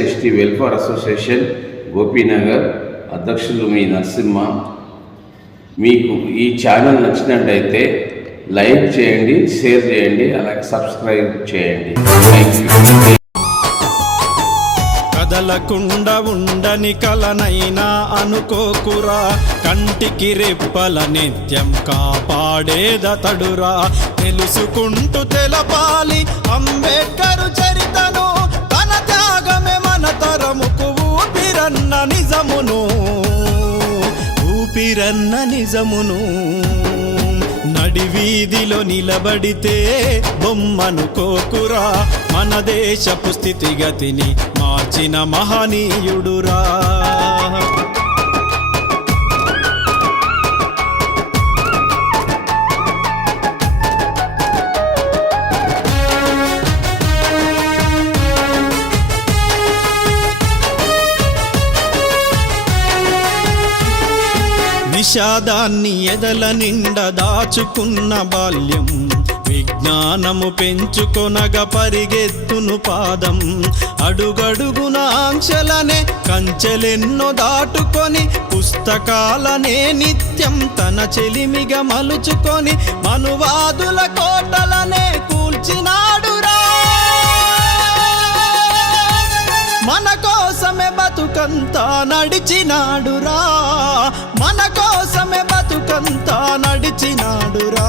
SC welfare association Gopinagar అధ్యక్షులు మీ నరసింహ. మీకు ఈ ఛానల్ నచ్చినట్టయితే లైక్ చేయండి, షేర్ చేయండి, అలాగే సబ్స్క్రైబ్ చేయండి. Thank you. కదలకుండా ఉండని కలనైనా అనుకోకురా, కంటికి రెప్పల నిత్యం కాపాడేదతడురా. తెలుసుకుంటూ తెలపాలి అంబేద్కర్ చరితను, తన త్యాగమే మన తరముకు ఊపిరన్న నిజమును, ఊపిరన్న నిజమును. నడి వీధిలో నిలబడితే బొమ్మనుకోకురా, మన దేశపు స్థితిగతిని మార్చిన మహనీయుడురా. విషాదాన్ని ఎదల నిండా దాచుకున్న బాల్యం, విజ్ఞానము పెంచుకొనగా పరిగెత్తును పాదం. అడుగడుగున ఆంక్షలనే కంచెలెన్నో దాటుకొని, పుస్తకాలనే నిత్యం తన చెలిమిగా మలుచుకొని, మనువాదుల కోటలనే కూల్చినాడురా. మన కోసమే బతుకంతా నడిచినాడురా, మన కోసమే బతుకంతా నడిచినాడురా.